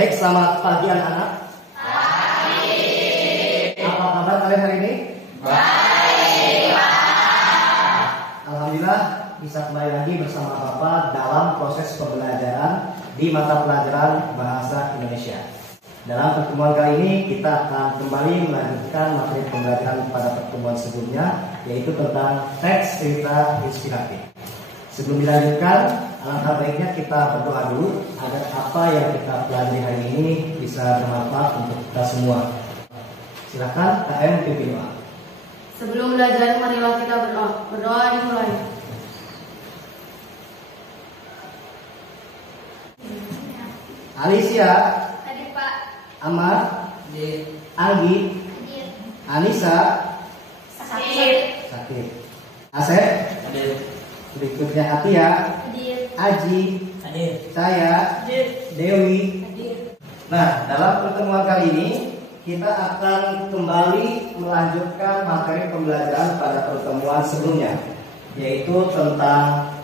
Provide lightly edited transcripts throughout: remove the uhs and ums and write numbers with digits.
Baik, selamat pagi anak-anak. Pagi. Apa kabar kalian hari ini? Baik, Pak. Alhamdulillah bisa kembali lagi bersama Bapak dalam proses pembelajaran di mata pelajaran Bahasa Indonesia. Dalam pertemuan kali ini kita akan kembali melanjutkan materi pembelajaran pada pertemuan sebelumnya, yaitu tentang teks cerita inspiratif. Sebelum dilanjutkan, alangkah baiknya kita berdoa dulu agar apa yang kita pelajari hari ini bisa bermanfaat untuk kita semua. Silakan KM pimpin doa. Sebelum belajar, marilah kita berdoa. Berdoa dimulai. Alicia, Hadir Pak. Amar, Anggi, Hadir. Anissa, Sakit. sakit. Asep, Hadir. berikutnya Atia, Hadir. Aji, Hadir. saya, Hadir. Dewi. Hadir. Nah, dalam pertemuan kali ini kita akan kembali melanjutkan materi pembelajaran pada pertemuan sebelumnya, yaitu tentang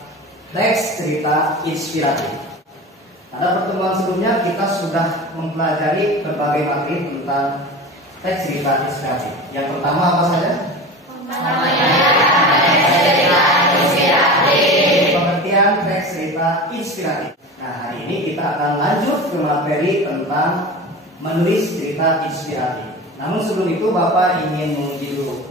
teks cerita inspiratif. Pada pertemuan sebelumnya kita sudah mempelajari berbagai materi tentang teks cerita inspiratif. Yang pertama apa saja? Pengertian teks cerita inspiratif. Nah, hari ini kita akan lanjut ke materi tentang menulis cerita inspiratif. Namun sebelum itu Bapak ingin menguji dulu.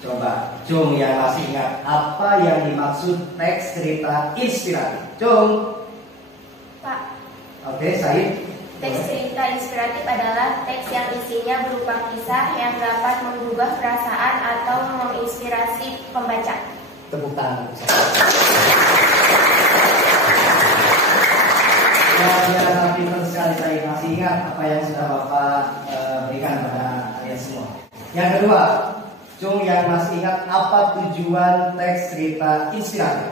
Coba, Cung yang masih ingat apa yang dimaksud teks cerita inspiratif? Cung. Pak, Oke, Said. teks cerita inspiratif adalah teks yang isinya berupa kisah yang dapat mengubah perasaan atau menginspirasi pembaca. Tepuk tangan. Ya, pintar sekali, saya masih ingat apa yang sudah Bapak berikan pada kalian semua. Yang kedua, Cung yang masih ingat apa tujuan teks cerita inspiratif?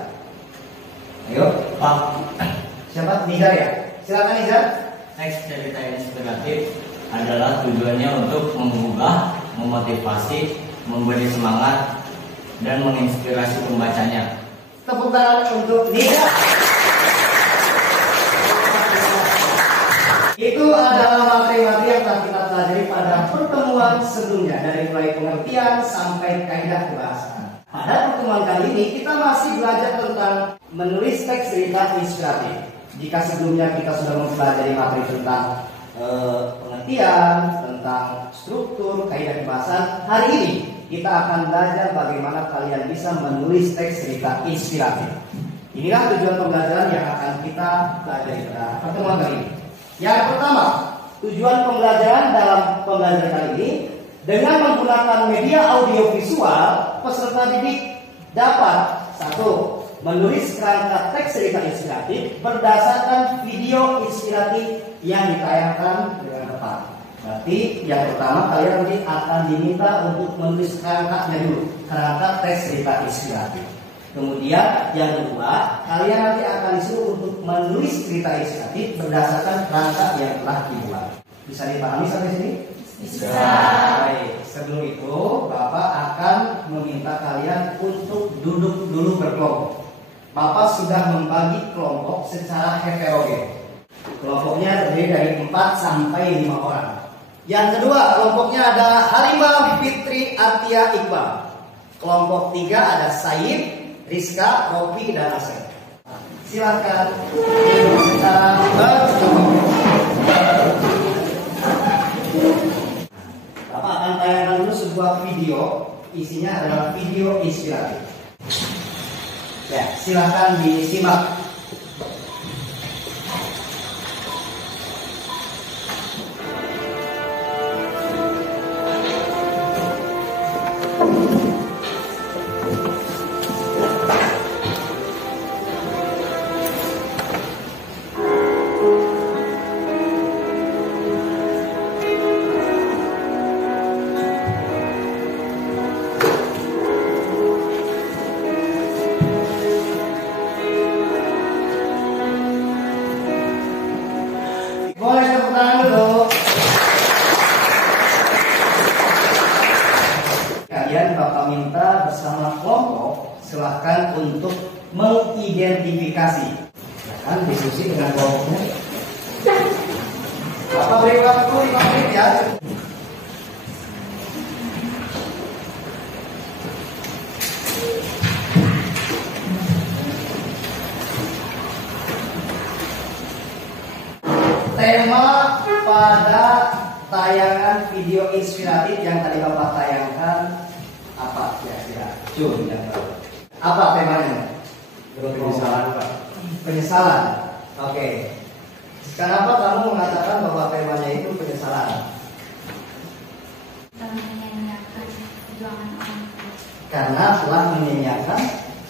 Ayo, Pak, siapa? Nizar ya? Silakan Nizar. teks cerita inspiratif adalah tujuannya untuk mengubah, memotivasi, memberi semangat, dan menginspirasi pembacanya. Tepuk tangan untuk Nizar. Itu adalah materi-materi yang telah kita pelajari pada pertemuan sebelumnya, dari mulai pengertian sampai kaidah kebahasaan. Pada pertemuan kali ini kita masih belajar tentang menulis teks cerita inspiratif. Jika sebelumnya kita sudah mempelajari materi tentang pengertian, tentang struktur, kaidah kebahasaan, hari ini kita akan belajar bagaimana kalian bisa menulis teks cerita inspiratif. Inilah tujuan pembelajaran yang akan kita pelajari pada pertemuan kali ini. Yang pertama, tujuan pembelajaran dalam pembelajaran kali ini dengan menggunakan media audiovisual, peserta didik dapat satu, menulis kerangka teks cerita inspiratif berdasarkan video inspiratif yang ditayangkan dengan tepat. Berarti yang pertama kalian nanti akan diminta untuk menulis kerangkanya dulu, kerangka teks cerita inspiratif. Kemudian yang kedua, kalian nanti akan disuruh untuk menulis cerita inspiratif berdasarkan kerangka yang telah dibuat. Bisa dipahami sampai sini? Bisa. Baik, sebelum itu Bapak akan meminta kalian untuk duduk dulu berkelompok. Bapak sudah membagi kelompok secara heterogen. Kelompoknya terdiri dari 4 sampai 5 orang. Yang kedua, kelompoknya ada Halimah, Fitri, Atia, Iqbal. Kelompok 3 ada Said, Rizka, Rofi, dan Asep. Silakan secara berkelompok. Bapak akan tayangkan dulu sebuah video. Isinya adalah video inspiratif. Ya, silakan disimak. Boleh tepuk tangan dulu. Kalian Bapak minta bersama kelompok silahkan untuk mengidentifikasi. Silakan diskusi dengan kelompoknya. Bapak beri waktu 5 menit ya. Tema pada tayangan video inspiratif yang tadi Bapak tayangkan apa kira-kira? Apa temanya? Penyesalan, Pak. Penyesalan. Oke. Kenapa kamu mengatakan bahwa temanya itu penyesalan? Menyanyiakan perjuangan orang tua. Karena telah menyanyiakan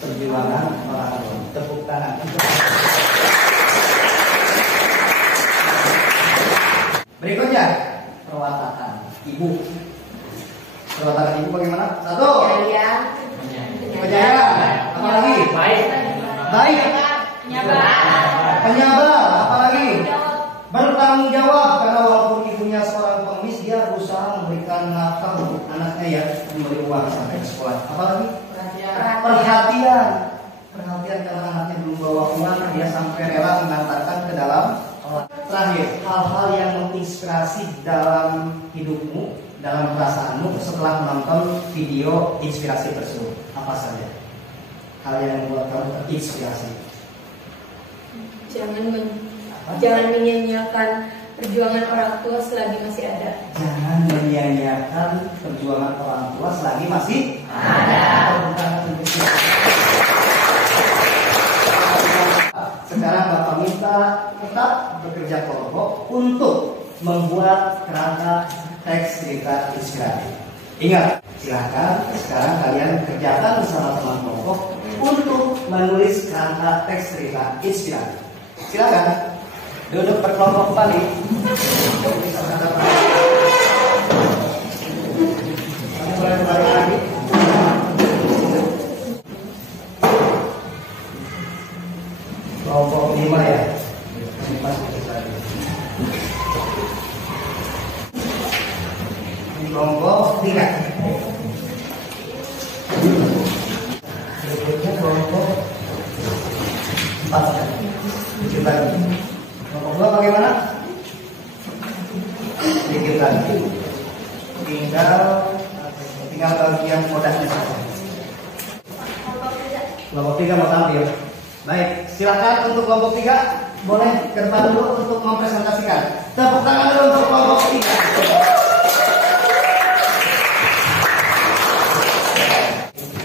perjuangan orang tua. Tepuk tangan. Berikutnya, perwatakan ibu. Perwatakan ibu bagaimana? Satu. Penyayang. Apalagi? Baik. Penyabar. Apalagi? Bertanggung jawab. Karena walaupun ibunya seorang pengemis, dia berusaha memberikan nafkah untuk anaknya ya, memberi uang sampai ke sekolah. Apalagi? Perhatian. Perhatian karena anaknya belum bawa uang, dia sampai rela mengantarkan ke dalam. Terakhir, hal-hal yang menginspirasi dalam hidupmu, dalam perasaanmu setelah menonton video inspirasi tersebut. Apa saja hal yang membuat kamu terinspirasi? Jangan menyanyiakan perjuangan orang tua selagi masih ada. Jangan menyanyiakan perjuangan orang tua selagi masih ada. Sekarang Bapak minta tetap bekerja kelompok untuk membuat kerangka teks cerita inspiratif. Ingat, silakan sekarang kalian kerjakan bersama teman kelompok untuk menulis kerangka teks cerita inspiratif. Silakan duduk berkelompok kembali. Boleh kembali lagi. Kelompok 5 ya. Kelompok 3. Berikutnya kelompok 4 ya. Sedikit lagi. Kelompok 2 bagaimana? Sedikit lagi. Tinggal bagian modalnya saja. Kelompok 3 mau tampil. Baik, silakan untuk kelompok 3. Boleh ke depan dulu untuk mempresentasikan. Tepuk tangan dulu untuk kelompok 3.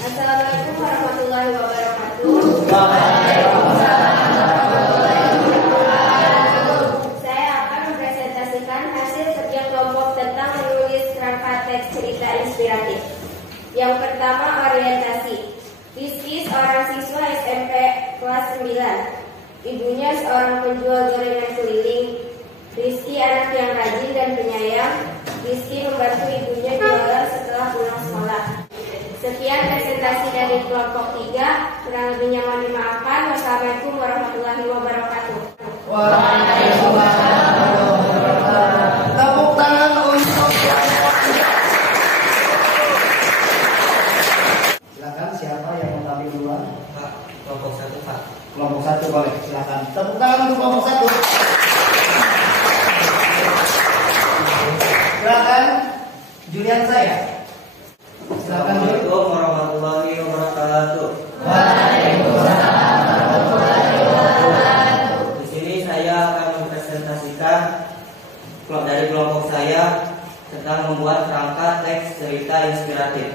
Assalamualaikum warahmatullahi wabarakatuh. Saya akan mempresentasikan hasil kerja kelompok tentang menulis kerangka teks cerita inspiratif. Yang pertama, orientasi. Rizky seorang siswa SMP kelas 9. Ibunya seorang penjual gorengan keliling. Rizky anak yang rajin dan penyayang. Rizky membantu ibunya jualan setelah pulang sekolah. Sekian presentasi dari kelompok 3. Kurang lebihnya mohon dimaafkan. Wassalamualaikum warahmatullahi wabarakatuh. Waalaikumsalam. Tepuk tangan untuk silakan siapa yang mau tampil duluan? Pak, kelompok 1 Pak. Kelompok 1 boleh, silakan. Tepuk tangan untuk kelompok 1. Silakan Julian saya. Silakan Julian. Assalamualaikum warahmatullahi wabarakatuh. Di sini saya akan mempresentasikan dari kelompok saya tentang membuat kerangka teks cerita inspiratif.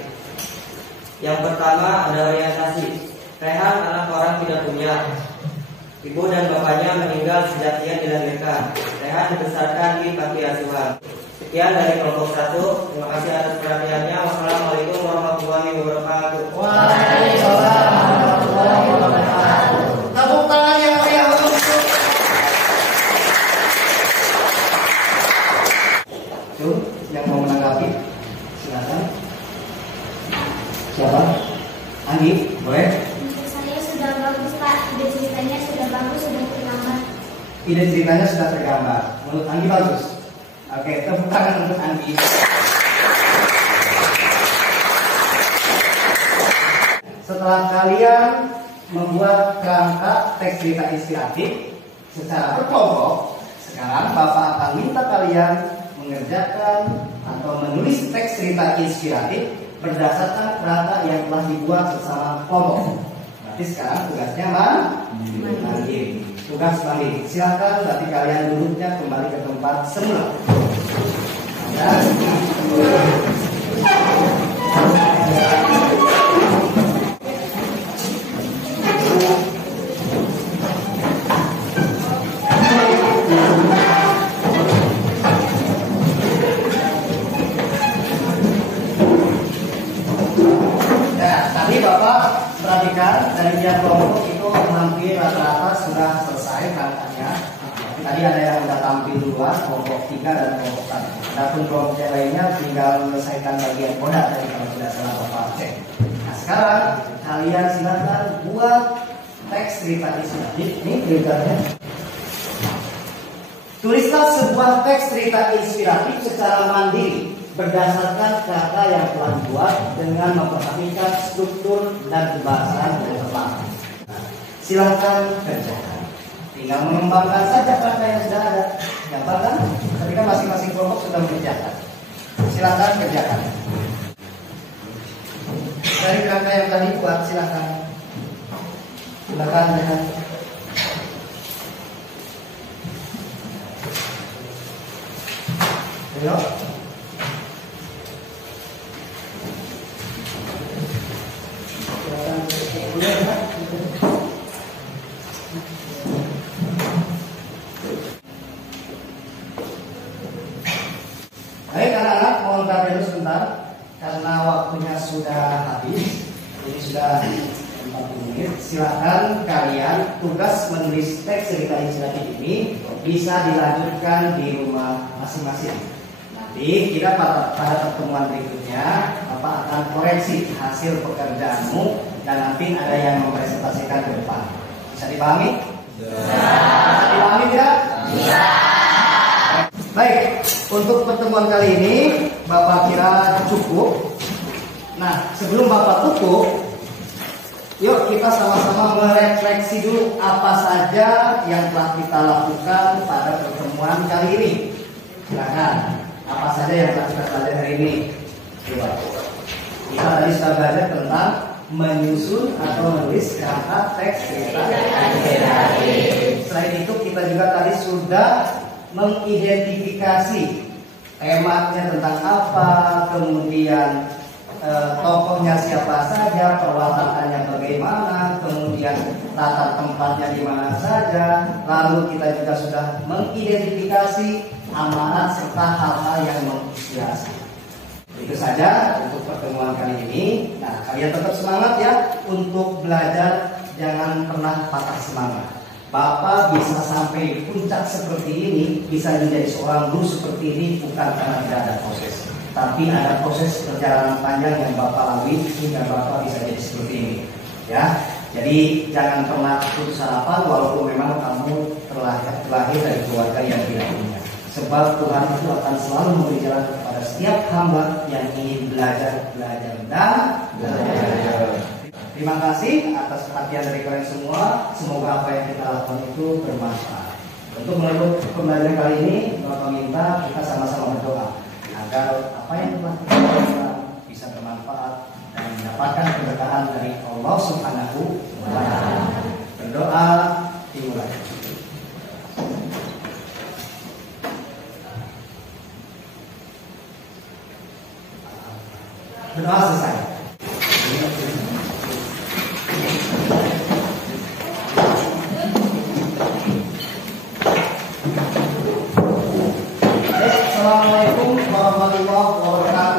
Yang pertama ada orientasi. Rehan anak orang tidak punya. Ibu dan bapaknya meninggal sejak ia dilahirkan. Rehan dibesarkan di panti asuhan. Sekian dari kelompok 1. Terima kasih atas perhatiannya. Wassalamualaikum warahmatullahi wabarakatuh. Waalaikumsalam warahmatullahi wabarakatuh. Tepuk tangan yang meriah untuk Jun, yang mau menanggapi silakan. Siapa? Andi, boleh? Menurut saya sudah bagus Pak. Ide ceritanya sudah bagus, sudah tergambar. Ide ceritanya sudah tergambar. Menurut Andi bagus. Oke, tepuk tangan untuk Andi. Setelah kalian membuat kerangka teks cerita inspiratif secara berkelompok, Sekarang Bapak akan minta kalian mengerjakan atau menulis teks cerita inspiratif berdasarkan kerangka yang telah dibuat bersama kelompok. Berarti sekarang tugasnya mandiri. Tugas mandiri. Silakan berarti kalian duduknya kembali ke tempat semula. Ya. Perhatikan dari pihak kelompok itu hampir rata-rata sudah selesai kerangkanya. Tadi ada yang sudah tampil duluan, kelompok 3 dan kelompok 1. Adapun kelompok yang lainnya tinggal menyelesaikan bagian koda tadi kalau tidak salah Bapak cek. Nah sekarang kalian silakan buat teks cerita inspiratif. Ini ceritanya. Tulislah sebuah teks cerita inspiratif secara mandiri berdasarkan kata yang telah dibuat dengan memperhatikan struktur dan kebahasaan yang tepat. Silahkan kerjakan. Tinggal mengembangkan saja kata yang sudah ada. Gampang kan? Ketika masing-masing kelompok sudah mengerjakan. Silahkan kerjakan. Dari kata yang tadi buat, silahkan. Silahkan kerjakan. Ayo. Baik anak-anak, mohon kalian sebentar karena waktunya sudah habis. Ini sudah 40 menit. Silakan kalian tugas menulis teks cerita inspiratif ini bisa dilanjutkan di rumah masing-masing. Nanti kita pada pertemuan berikutnya Bapak akan koreksi hasil pekerjaanmu dan nanti ada yang mempresentasikan ke depan. Bisa dipahami? Bisa dipahami tidak? Bisa. Baik, untuk pertemuan kali ini Bapak kira cukup. Nah, sebelum Bapak tutup, yuk kita sama-sama merefleksi dulu apa saja yang telah kita lakukan pada pertemuan kali ini. Silakan, apa saja yang telah kita belajar hari ini? Coba. Kita tadi sudah belajar tentang menyusun atau menulis kata teks cerita. Selain itu kita juga tadi sudah mengidentifikasi temanya tentang apa, kemudian tokohnya siapa saja, perwatakannya bagaimana, kemudian latar tempatnya di mana saja. Lalu kita juga sudah mengidentifikasi amanat serta hal-hal yang menginspirasi. Itu saja untuk pertemuan kali ini. Nah, kalian tetap semangat ya untuk belajar, jangan pernah patah semangat. Bapak bisa sampai puncak seperti ini, bisa menjadi seorang guru seperti ini bukan karena tidak ada proses, tapi ada proses perjalanan panjang yang Bapak lalui sehingga Bapak bisa jadi seperti ini. Ya, jadi jangan pernah putus harapan walaupun memang kamu terlahir dari keluarga yang tidak punya. Sebab Tuhan itu akan selalu memberi jalan kepada setiap hamba yang ingin belajar dan belajar. Terima kasih atas perhatian dari kalian semua. Semoga apa yang kita lakukan itu bermanfaat. Untuk menutup pembelajaran kali ini, Bapak minta kita sama-sama berdoa agar apa yang telah kita lakukan bisa bermanfaat dan mendapatkan keberkahan dari Allah Subhanahu wa Ta'ala. Berdoa dimulai. Berdoa selesai. Assalamualaikum warahmatullahi wabarakatuh.